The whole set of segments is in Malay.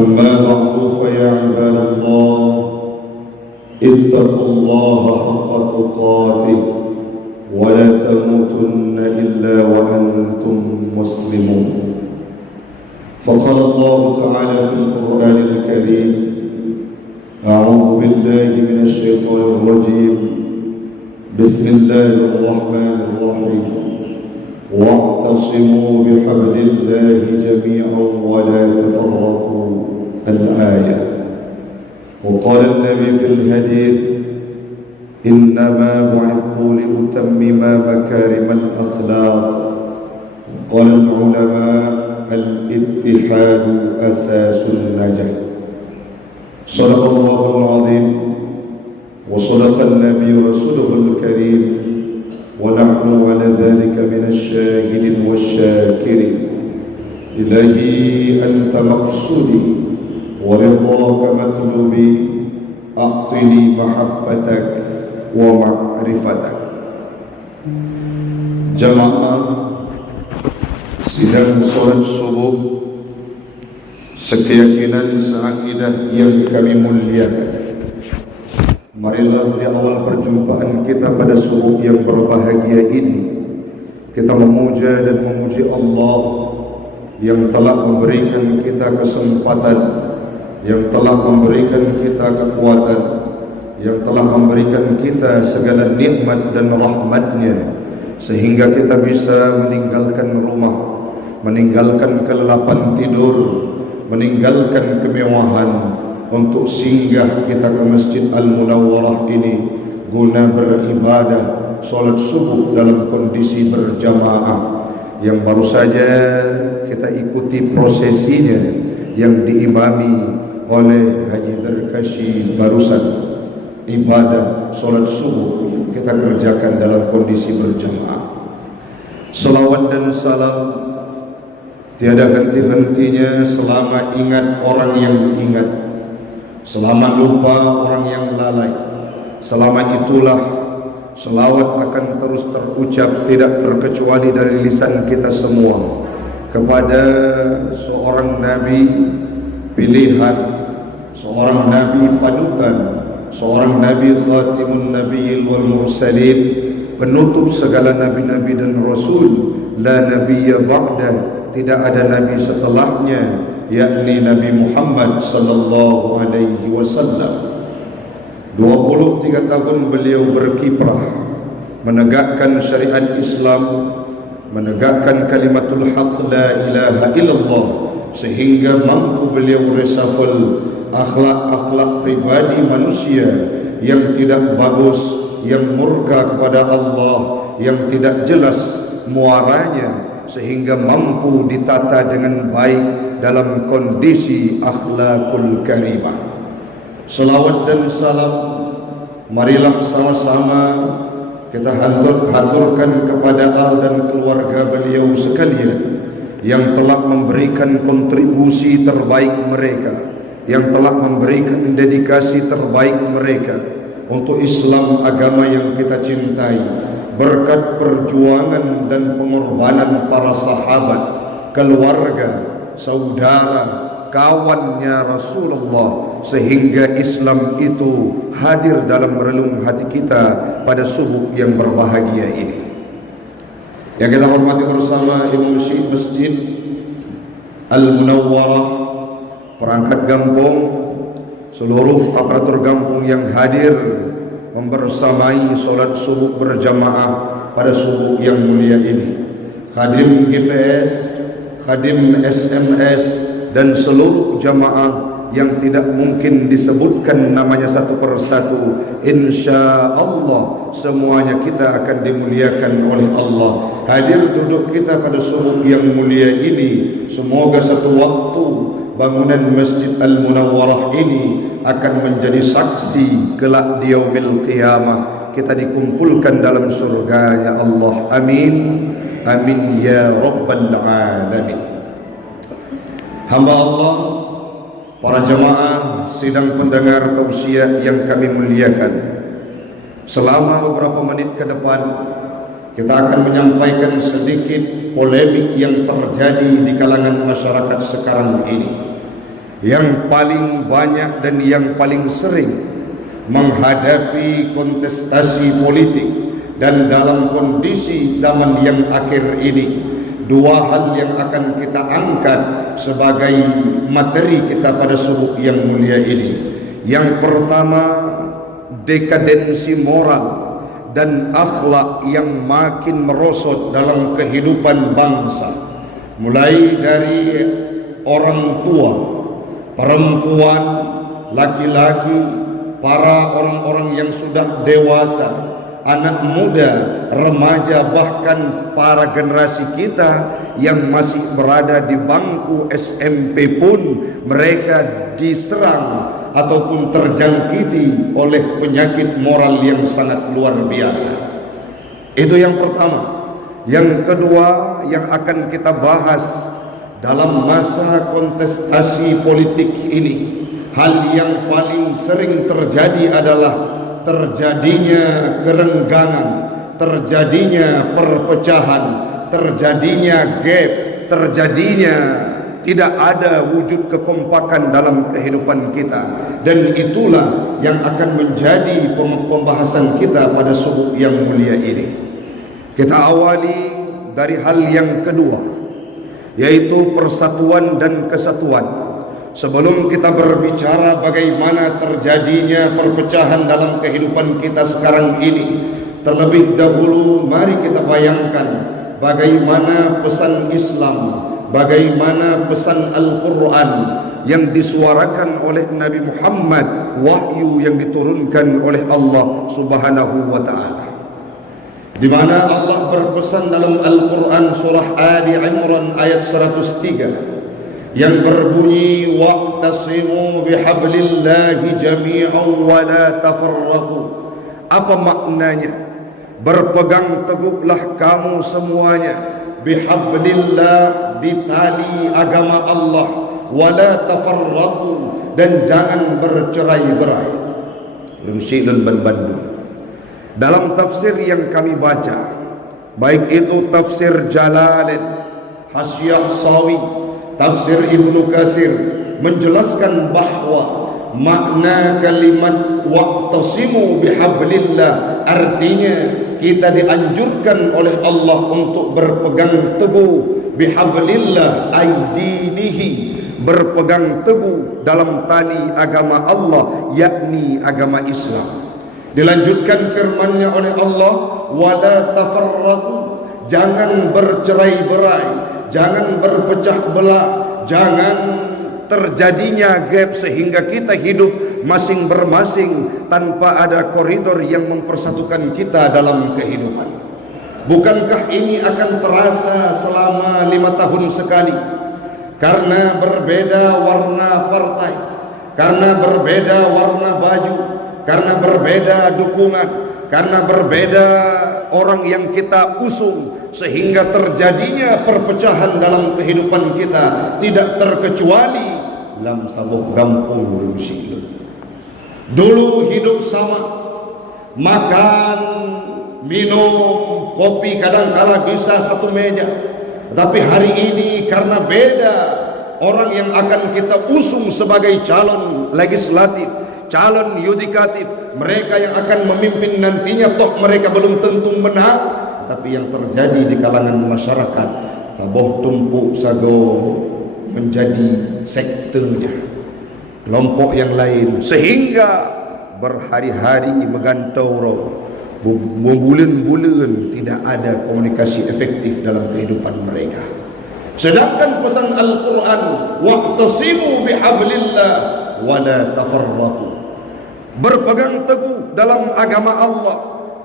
أما بعد فيا عباد الله اتقوا الله حق تقاته ولا تموتن إلا وأنتم مسلمون. فقال الله تعالى في القرآن الكريم: أعوذ بالله من الشيطان الرجيم، بسم الله الرحمن الرحيم، واعتصموا بحبل الله جميعا ولا تفرقوا. الآية. وقال النبي في الحديث: إنما بعثت لأتمم مكارم الأخلاق. قال العلماء: الاتحاد أساس النجاح. صدق الله العظيم وصدق النبي رسوله الكريم ونحن على ذلك من الشاهدين والشاكرين. إلهي أنت مقصودي ورضاك مطلوبي، أعطني محبتك ومعرفتك. Jamaah sidang solat subuh sekeyakinan seakidah yang kami muliakan, marilah di awal perjumpaan kita pada subuh yang berbahagia ini kita memuja dan memuji Allah yang telah memberikan kita kesempatan, yang telah memberikan kita kekuatan, yang telah memberikan kita segala nikmat dan rahmatnya, sehingga kita bisa meninggalkan rumah, meninggalkan kelelapan tidur, meninggalkan kemewahan untuk singgah kita ke Masjid Al-Munawwarah ini guna beribadah solat subuh dalam kondisi berjamaah yang baru saja kita ikuti prosesinya yang diimami oleh Haji Darkashi barusan. Ibadah solat subuh kita kerjakan dalam kondisi berjamaah. Salawat dan salam tiada henti-hentinya selama ingat orang yang ingat, selama lupa orang yang lalai. Selama itulah selawat akan terus terucap tidak terkecuali dari lisan kita semua kepada seorang Nabi pilihan, seorang Nabi panutan, seorang Nabi khatimun nabiyyin wal mursalin, penutup segala nabi-nabi dan rasul. La nabiyya ba'da, tidak ada nabi setelahnya, yakni Nabi Muhammad sallallahu alaihi wasallam. 23 tahun beliau berkiprah menegakkan syariat Islam, menegakkan kalimatul haq la ilaha illallah, sehingga mampu beliau reshuffle akhlak-akhlak pribadi manusia yang tidak bagus, yang murka kepada Allah, yang tidak jelas muaranya, sehingga mampu ditata dengan baik dalam kondisi akhlakul karimah. Salawat dan salam marilah sama-sama kita haturkan kepada al dan keluarga beliau sekalian yang telah memberikan kontribusi terbaik mereka, yang telah memberikan dedikasi terbaik mereka untuk Islam, agama yang kita cintai, berkat perjuangan dan pengorbanan para sahabat, keluarga, saudara, kawannya Rasulullah, sehingga Islam itu hadir dalam relung hati kita pada subuh yang berbahagia ini. Yang kita hormati bersama Imam Masjid Al-Munawwarah, perangkat kampung, seluruh aparatur kampung yang hadir membersamai solat subuh berjamaah pada subuh yang mulia ini, khadim GPS, khadim SMS, dan seluruh jamaah yang tidak mungkin disebutkan namanya satu persatu. Insya Allah semuanya kita akan dimuliakan oleh Allah. Hadir duduk kita pada subuh yang mulia ini, semoga satu waktu bangunan Masjid Al-Munawwarah ini akan menjadi saksi kelak di yaumil qiyamah kita dikumpulkan dalam surganya Allah. Amin, amin ya rabbal alamin. Hamba Allah, para jamaah sidang pendengar tausiah yang kami muliakan, selama beberapa menit ke depan kita akan menyampaikan sedikit polemik yang terjadi di kalangan masyarakat sekarang ini. yang paling banyak dan yang paling sering menghadapi kontestasi politik, dan dalam kondisi zaman yang akhir ini, dua hal yang akan kita angkat sebagai materi kita pada subuh yang mulia ini. Yang pertama, dekadensi moral dan akhlak yang makin merosot dalam kehidupan bangsa, mulai dari orang tua, perempuan, laki-laki, para orang-orang yang sudah dewasa, anak muda, remaja, bahkan para generasi kita yang masih berada di bangku SMP pun mereka diserang ataupun terjangkiti oleh penyakit moral yang sangat luar biasa. Itu yang pertama. Yang kedua yang akan kita bahas dalam masa kontestasi politik ini, hal yang paling sering terjadi adalah terjadinya kerenggangan, terjadinya perpecahan, terjadinya gap, terjadinya tidak ada wujud kekompakan dalam kehidupan kita. Dan itulah yang akan menjadi pembahasan kita pada subuh yang mulia ini. Kita awali dari hal yang kedua, yaitu persatuan dan kesatuan. Sebelum kita berbicara bagaimana terjadinya perpecahan dalam kehidupan kita sekarang ini, terlebih dahulu mari kita bayangkan bagaimana pesan Islam, bagaimana pesan Al-Quran yang disuarakan oleh Nabi Muhammad, wahyu yang diturunkan oleh Allah Subhanahu wa ta'ala, di mana Allah berpesan dalam Al-Quran surah Ali Imran ayat 103 yang berbunyi, wa'tasimu bihablillahi jami'an wa la tafarraqu. Apa maknanya? Berpegang teguhlah kamu semuanya, bihablillah, di tali agama Allah, wa la tafarraqu, dan jangan bercerai-berai. Rumsyidun ban Bandung. Dalam tafsir yang kami baca, baik itu tafsir Jalalain, Hasyiah Sawi, tafsir Ibnu Katsir, menjelaskan bahwa makna kalimat wa'tasimu bihablillah artinya kita dianjurkan oleh Allah untuk berpegang teguh bihablillah aidinihi, berpegang teguh dalam tali agama Allah, yakni agama Islam. Dilanjutkan firman-Nya oleh Allah, wala tafarraqu, jangan bercerai-berai, jangan berpecah belah, jangan terjadinya gap sehingga kita hidup masing-masing tanpa ada koridor yang mempersatukan kita dalam kehidupan. Bukankah ini akan terasa selama 5 tahun sekali? Karena berbeda warna partai, karena berbeda warna baju, karena berbeda dukungan, karena berbeda orang yang kita usung, sehingga terjadinya perpecahan dalam kehidupan kita, tidak terkecuali lam sabuh gampung rumsi. Dulu hidup sama, makan, minum, kopi kadang-kala bisa satu meja. Tapi hari ini karena beda orang yang akan kita usung sebagai calon legislatif, calon yudikatif, mereka yang akan memimpin nantinya, toh mereka belum tentu menang, tapi yang terjadi di kalangan masyarakat, taboh tumpuk sago menjadi sektenya, kelompok yang lain, sehingga berhari-hari megantau roh, berbulan-bulan tidak ada komunikasi efektif dalam kehidupan mereka. Sedangkan pesan Al-Quran, wa'tasimu bihablillah wa la tafarraqu, berpegang teguh dalam agama Allah,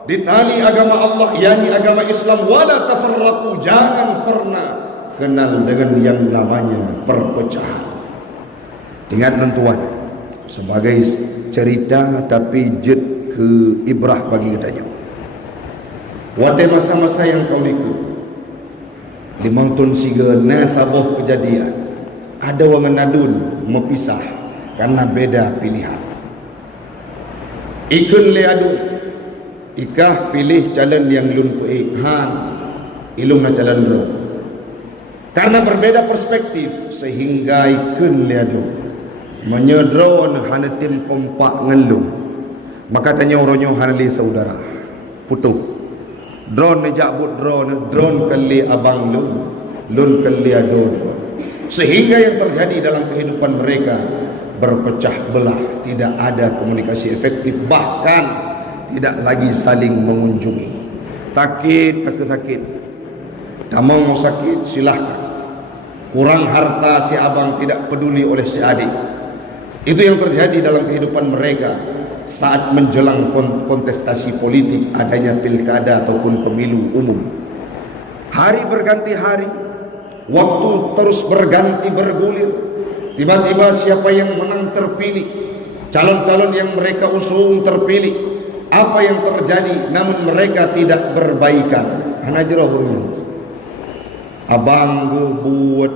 di tali agama Allah, yakni agama Islam, wala tafarraqu, jangan pernah kenal dengan yang namanya perpecahan. Ingat tuan, sebagai cerita tapi jet ke ibrah bagi kita. Wate masa-masa yang kau ikut di Mangtun Siga nasaboh kejadian, ada wang nadun mepisah karena beda pilihan. Ikun leadun, ikah pilih calon yang lun han, ilung na calon ro. Karena berbeda perspektif sehingga ikun leadun. menyedron hana tim kompak ngelung, maka tanya orangnya hanali saudara putuh drone jabut drone kali abang lun kali ado drone, sehingga yang terjadi dalam kehidupan mereka berpecah belah, tidak ada komunikasi efektif, bahkan tidak lagi saling mengunjungi. Sakit, sakit. Kamu mau sakit, silahkan. Kurang harta si abang, tidak peduli oleh si adik. Itu yang terjadi dalam kehidupan mereka saat menjelang kontestasi politik, adanya pilkada ataupun pemilu umum. Hari berganti hari, waktu terus berganti bergulir. Tiba-tiba siapa yang menang terpilih, calon-calon yang mereka usung terpilih. Apa yang terjadi? Namun mereka tidak berbaikan. Hana jerahurnya abang gue buat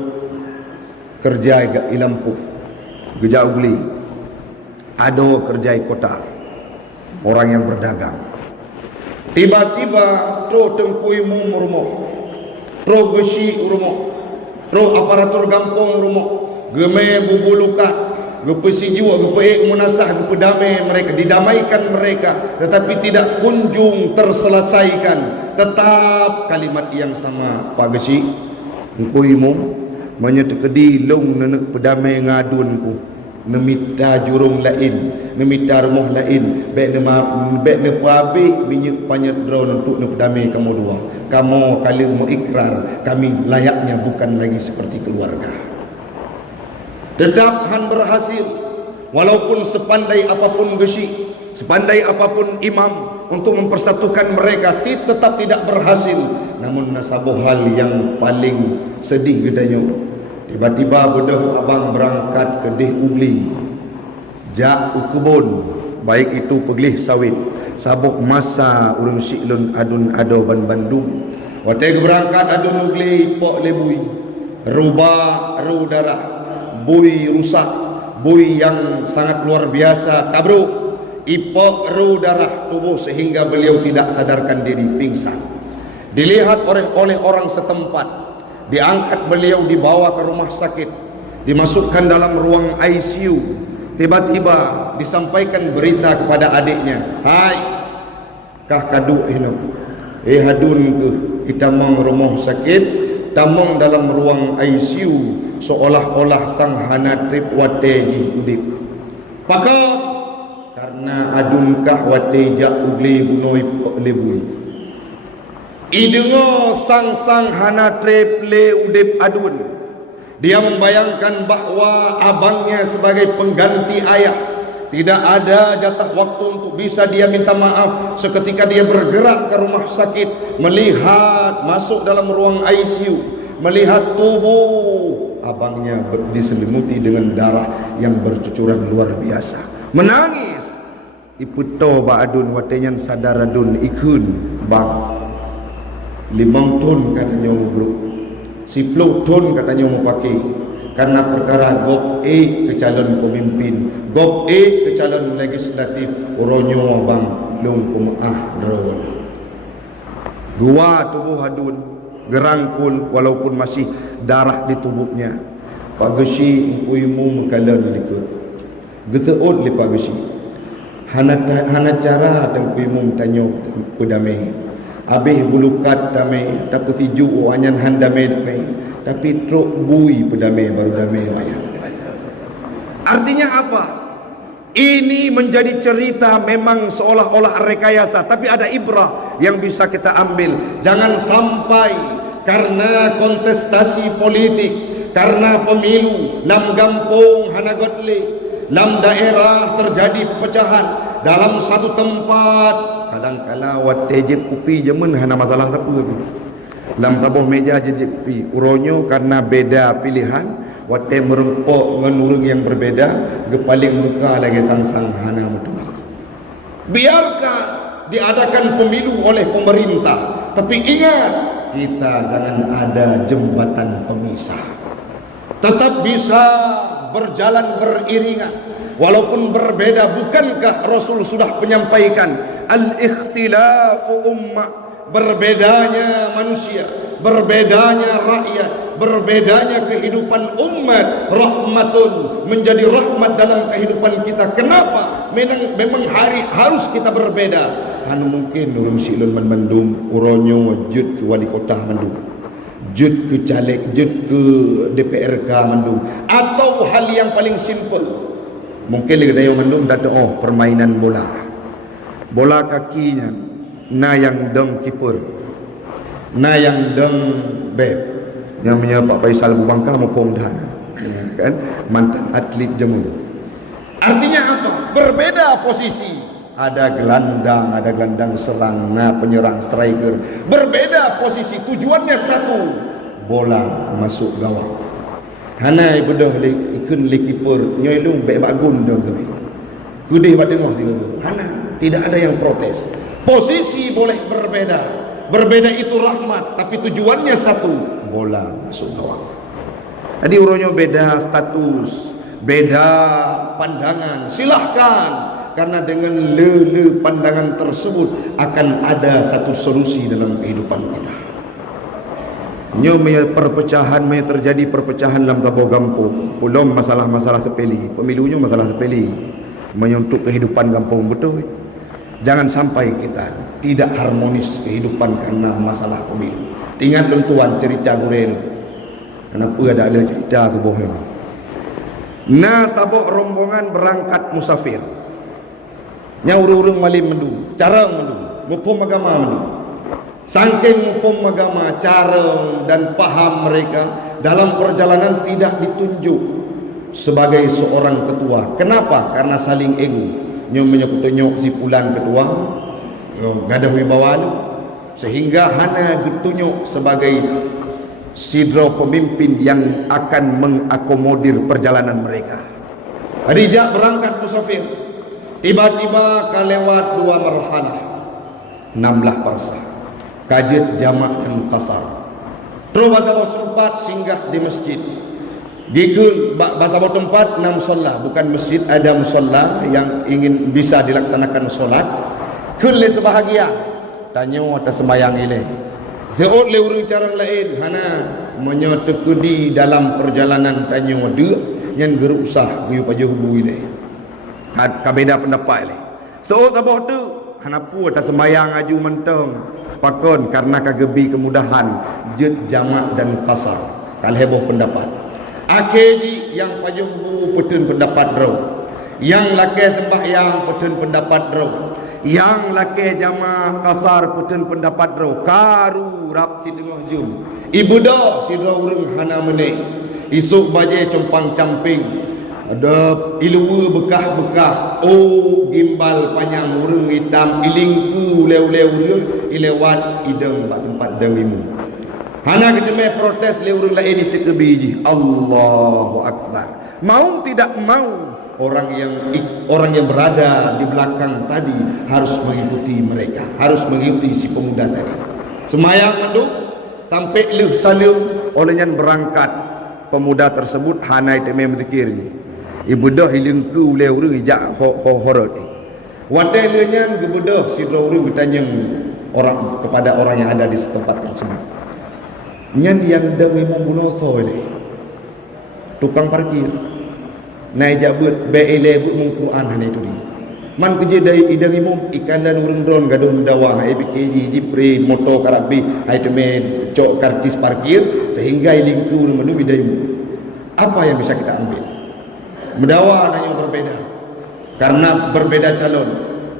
kerja di Lampung, geja ugli, ado kerja di kota, orang yang berdagang. Tiba-tiba tro tengkui rumah, tro gesi rumah, tro aparatur gampong rumah, geme bubuluka, gepesi jua, gepe munasah, gepedamai mereka, didamaikan mereka, tetapi tidak kunjung terselesaikan. Tetap kalimat yang sama, Pak Gesi, engkuimu menyetekedi long nenek pedamai ngadunku, nemita jurung lain, nemita rumah lain, bek ne pabe minyak panyet drone untuk ne pedamai kamu dua. Kamu kali mau ikrar, kami layaknya bukan lagi seperti keluarga. Tetap han berhasil, walaupun sepandai apapun Gesi, sepandai apapun imam untuk mempersatukan mereka, tetap tidak berhasil. Namun satu hal yang paling sedih gedanya, tiba-tiba bedah abang berangkat ke deh ugli, jak ukubun, baik itu peglih sawit, sabuk masa urang siklun adun ado ban Bandung. Waktu berangkat adun ugli pok lebui, rubah ru darah, bui rusak, bui yang sangat luar biasa, kabruk, ipok ru darah tubuh sehingga beliau tidak sadarkan diri, pingsan. Dilihat oleh orang setempat, diangkat beliau, dibawa ke rumah sakit, dimasukkan dalam ruang ICU. Tiba-tiba disampaikan berita kepada adiknya, hai kah kadu hino, hadun ke kita mang rumah sakit, tamang dalam ruang ICU, seolah-olah sang hana trip wateji udip. Pakak karena adunkah wateja ugli bunoi lebui. Idengo sang hana trip le udip adun. Dia membayangkan bahwa abangnya sebagai pengganti ayah, tidak ada jatah waktu untuk bisa dia minta maaf. Seketika dia bergerak ke rumah sakit, melihat masuk dalam ruang ICU, melihat tubuh abangnya diselimuti dengan darah yang bercucuran luar biasa, menangis. Iputo ba adun watenyan sadar adun ikun bang 5 ton katanya mau bro, 10 ton katanya mau pakai, karena perkara GOP ke calon pemimpin, GOP ke calon legislatif, uronyo bang lung kumaah drone. Dua tubuh adun gerangkul walaupun masih darah di tubuhnya. Pak Gesi ingkuimu mekalan likut geteut li Pak Gesi hana cara tengkuimu tanyo pedamai abih bulukat damai tapi tiju anyan han damai tapi truk bui pedamai baru damai waya. Artinya apa? Ini menjadi cerita memang seolah-olah rekayasa, tapi ada ibrah yang bisa kita ambil. Jangan sampai karena kontestasi politik, karena pemilu, lam gampung hanagodle, lam daerah terjadi perpecahan dalam satu tempat. Kadang-kala watejib kupi jemen hana masalah apa lam sabuh meja jejib pi uronyo karena beda pilihan, wate merempok dengan urang yang berbeda, gepaling muka lagi tangsang hana mutu. Biarkan diadakan pemilu oleh pemerintah, tapi ingat, kita jangan ada jembatan pemisah. Tetap bisa berjalan beriringan walaupun berbeda. Bukankah Rasul sudah menyampaikan al-ikhtilafu ummah, berbedanya manusia berbedanya rakyat, berbedanya kehidupan umat, rahmatun, menjadi rahmat dalam kehidupan kita. Kenapa? Memang harus kita berbeda. Anu mungkin urang silun Bandung, uronyo jut ke wali kota Bandung, jut ke caleg, jut ke DPRK Bandung, atau hal yang paling simple. Mungkin lagi dayo Bandung datang permainan bola kakinya na yang deng kiper, na yang deng beb, yang punya Pak Faisal Bubangka maupun dah kan mantan atlet jemu. Artinya apa? Berbeda posisi. Ada gelandang serang, penyerang striker. Berbeda posisi, tujuannya satu, bola masuk gawang. Hanai bedah ikun le kiper, nyoilung bek bagun dong kami. Gudih pada tengok tiga tu. Hana, tidak ada yang protes. Posisi boleh berbeda. Berbeda itu rahmat, tapi tujuannya satu, bola masuk gawang. Jadi uronyo beda status, beda pandangan, silahkan. Karena dengan pandangan tersebut akan ada satu solusi dalam kehidupan kita. Perpecahan terjadi perpecahan dalam tabuh kampung. Belum masalah-masalah sepele. Pemilunya masalah sepele. Menyentuh kehidupan kampung betul. Jangan sampai kita tidak harmonis kehidupan karena masalah pemilu. Ingat tuan cerita gurelu. Kenapa ada cerita tu bohong. Sabok rombongan berangkat musafir. Urung malim mendung, carang mendung, ngupum agama mendung. Saking ngupum agama, carang dan paham mereka dalam perjalanan tidak ditunjuk sebagai seorang ketua. Kenapa? Karena saling ego. Menyekutunyok si pulan ketua, gadah wibawa lu, sehingga hanya ditunjuk sebagai sidro pemimpin yang akan mengakomodir perjalanan mereka. Rijak berangkat musafir. Tiba-tiba kelewat 2 marhalah 16 parsa kajit jamak dan mutasar. Terus bahasa bawah tempat singgah di masjid. Dikul bahasa bawah tempat 6 solat, bukan masjid, ada musolla yang ingin bisa dilaksanakan solat. Kule sebahagia tanya atas sembayang ile. Theot le urang carang lain hana menyotekudi dalam perjalanan tanya dia yang gerusah guyu pajuh ile. Kabeda pendapat ni. So sabah tu hanapu atas sembayang aju mentong pakon karena kagebi kemudahan jet jamak dan kasar. Kal heboh pendapat. Akhirji yang pajuh bu petun pendapat draw. Yang laki sembahyang petun pendapat draw. Yang laki jamak kasar petun pendapat draw. Karu rap si tengah jum. Ibu dah si draw urang hana meneh. Isuk baje compang camping. Ada ilu bekah-bekah, gimbal panjang urang hitam, ilingku leu-leu urang ilewat idang tempat demimu. Hana ketemu protes le urang lain itu kebiji. Allahu Akbar. Mau tidak mau orang yang berada di belakang tadi harus mengikuti mereka, harus mengikuti si pemuda tadi. Semayang mendung sampai leuh saleu olehnya berangkat pemuda tersebut hanai teme mendikir. Ibu dah hilangku oleh urang ijak horot. Wadelnya gebedah si urang bertanya kepada orang yang ada di setempat tersebut. Nyan yang demi membunuh ni tukang parkir naik jabut beile but mung Quran hanya itu di. Man kerja dari idang imum ikan dan urang drone gaduh mendawa hai BKJ jipri moto karabi hai teme cok karcis parkir sehingga ilingku urang madu midaimu. Apa yang bisa kita ambil? Mendawa yang berbeda karena berbeda calon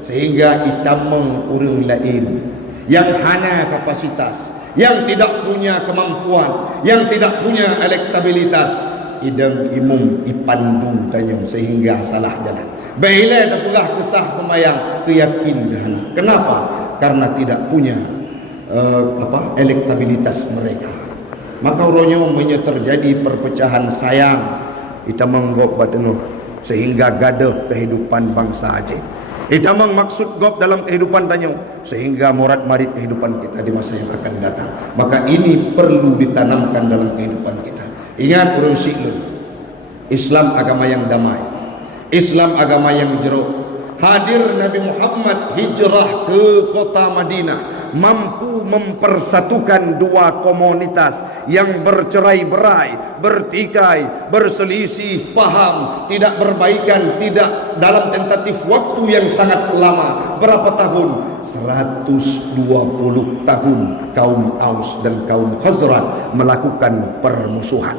sehingga itameng urang lain yang hana kapasitas, yang tidak punya kemampuan, yang tidak punya elektabilitas idang imum ipandu tanya sehingga salah jalan. Baiklah terpulah kesah semayang keyakin dahana. Kenapa? Karena tidak punya elektabilitas mereka. Maka uronyo terjadi perpecahan sayang. Kita menggop batenu sehingga gaduh kehidupan bangsa Aceh. Kita maksud gop dalam kehidupan tanyo sehingga morat marit kehidupan kita di masa yang akan datang. Maka ini perlu ditanamkan dalam kehidupan kita. Ingat urang silun. Islam agama yang damai. Islam agama yang jero. hadir Nabi Muhammad hijrah ke kota Madinah, mampu mempersatukan dua komunitas yang bercerai-berai, bertikai, berselisih paham, tidak berbaikan, tidak dalam tentatif waktu yang sangat lama. Berapa tahun? 120 tahun kaum Aus dan kaum Khazraj melakukan permusuhan.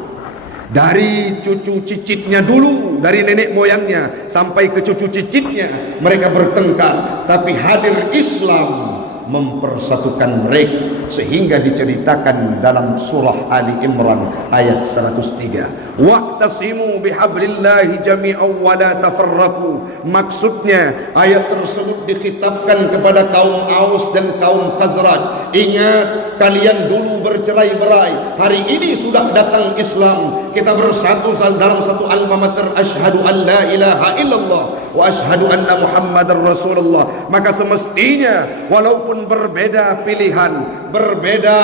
Dari cucu cicitnya dulu, dari nenek moyangnya sampai ke cucu cicitnya mereka bertengkar, tapi hadir Islam mempersatukan mereka, sehingga diceritakan dalam surah Ali Imran ayat 103, wa'tasimu bihablillahi jami'an wa la tafarraqu. Maksudnya ayat tersebut dikhitabkan kepada kaum Aus dan kaum Khazraj. Ingat, kalian dulu bercerai-berai, hari ini sudah datang Islam, kita bersatu dalam satu alma mater, asyhadu an la ilaha illallah wa asyhadu anna muhammadar rasulullah. Maka semestinya walaupun berbeda pilihan, berbeda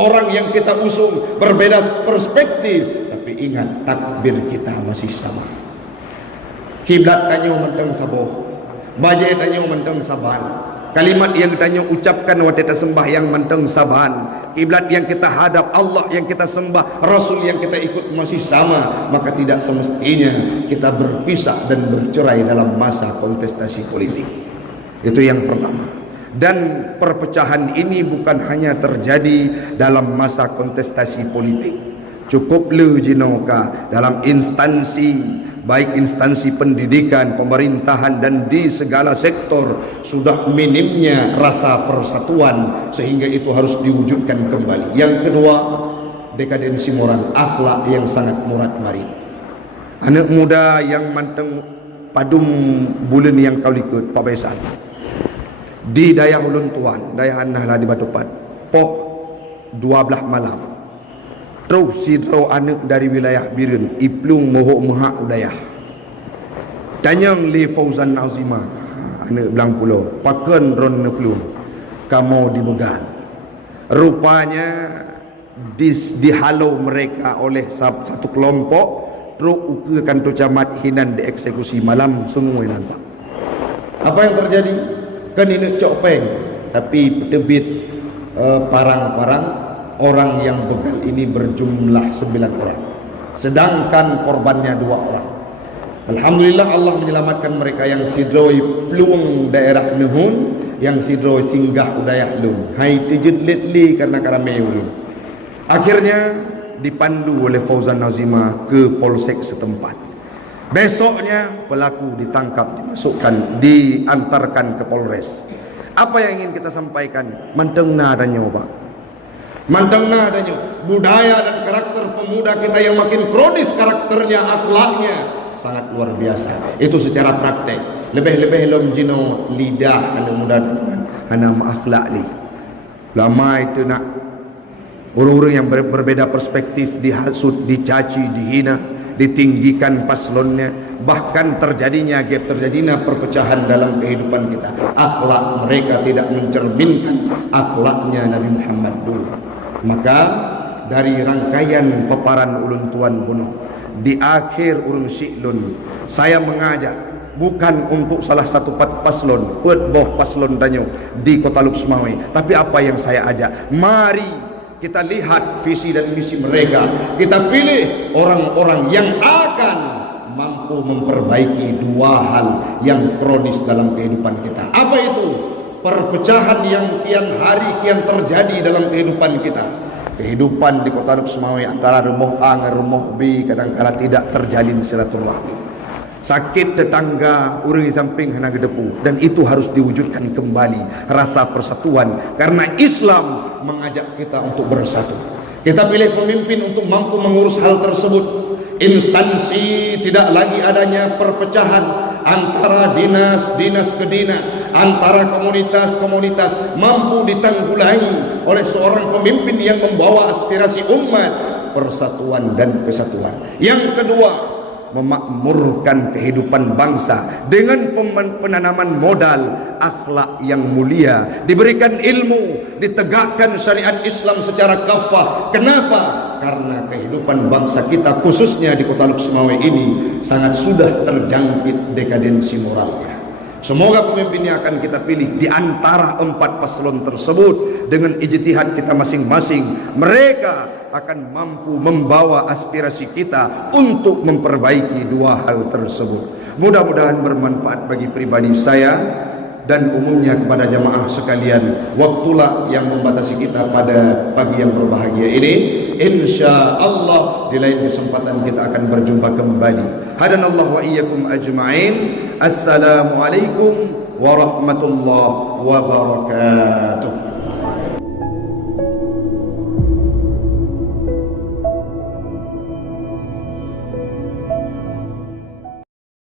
orang yang kita usung, berbeda perspektif, tapi ingat, takbir kita masih sama. Kiblat tanyo menteng saboh, bajai tanyo menteng saban, kalimat yang tanyo ucapkan waktu kita sembahyang menteng saban, kiblat yang kita hadap, Allah yang kita sembah, Rasul yang kita ikut masih sama. Maka tidak semestinya kita berpisah dan bercerai dalam masa kontestasi politik. Itu yang pertama. Dan perpecahan ini bukan hanya terjadi dalam masa kontestasi politik. Cukup lu jinoka dalam instansi, baik instansi pendidikan, pemerintahan, dan di segala sektor sudah minimnya rasa persatuan, sehingga itu harus diwujudkan kembali. Yang kedua, dekadensi moral, akhlak yang sangat murad marid. Anak muda yang manteng padum bulan yang kau ikut Pak Baisan di daya Ulun Tuan, daya Anah lah di Batupat, pok 12 malam terus sidro anak dari wilayah Birun iplung mohok mehak udayah tanyang li Fauzan Azimah anak belang pulau paken ron neplung kamu dibegal. Rupanya dihalau mereka oleh satu kelompok, terus ukekan tu camat hinan dieksekusi malam semua nampak. Apa yang terjadi? Kan ini copeng, tapi petebit parang-parang orang yang begal ini berjumlah 9 orang, sedangkan korbannya 2 orang. Alhamdulillah Allah menyelamatkan mereka. Yang sidroi peluang daerah Nehun, yang sidroi singgah udayah Lun. Hai tejud letli karena karame ulun. Akhirnya dipandu oleh Fauzan Nazimah ke polsek setempat. Besoknya pelaku ditangkap, dimasukkan, diantarkan ke Polres. Apa yang ingin kita sampaikan? Mantengna danyo Pak, mantengna danyo. Budaya dan karakter pemuda kita yang makin kronis karakternya, akhlaknya sangat luar biasa. Itu secara praktek. Lebih-lebih lom jino lidah anak muda dengan anak akhlak li. Lama itu nak orang-orang yang berbeda perspektif dihasut, dicaci, dihina, ditinggikan paslonnya, bahkan terjadinya perpecahan dalam kehidupan kita. Akhlak mereka tidak mencerminkan akhlaknya Nabi Muhammad dulu. Maka dari rangkaian peparan ulun tuan bunuh di akhir urung syiklun, saya mengajak bukan untuk salah satu paslon, boh paslon danyo di Kota Luxmawi, tapi apa yang saya ajak, mari kita lihat visi dan misi mereka. Kita pilih orang-orang yang akan mampu memperbaiki 2 hal yang kronis dalam kehidupan kita. Apa itu? Perpecahan yang kian hari kian terjadi dalam kehidupan kita. Kehidupan di Kota Luxmawi antara rumah A dan rumah B kadang-kala tidak terjalin silaturahmi. Sakit tetangga, orang di samping hana gedepu, dan itu harus diwujudkan kembali rasa persatuan, karena Islam mengajak kita untuk bersatu. Kita pilih pemimpin untuk mampu mengurus hal tersebut. Instansi tidak lagi adanya perpecahan antara dinas ke dinas, antara komunitas, mampu ditanggulangi oleh seorang pemimpin yang membawa aspirasi umat, persatuan dan kesatuan. Yang kedua, memakmurkan kehidupan bangsa dengan penanaman modal akhlak yang mulia, diberikan ilmu, ditegakkan syariat Islam secara kafah. Kenapa? Karena kehidupan bangsa kita khususnya di Kota Luxmawi ini sangat sudah terjangkit dekadensi moralnya. Semoga pemimpin yang akan kita pilih di antara 4 paslon tersebut dengan ijtihad kita masing-masing, mereka akan mampu membawa aspirasi kita untuk memperbaiki 2 hal tersebut. Mudah-mudahan bermanfaat bagi pribadi saya dan umumnya kepada jamaah sekalian. Waktulah yang membatasi kita pada pagi yang berbahagia ini. Insya Allah di lain kesempatan kita akan berjumpa kembali. Hadanallahu wa iyyakum ajma'in. Assalamualaikum warahmatullahi wabarakatuh.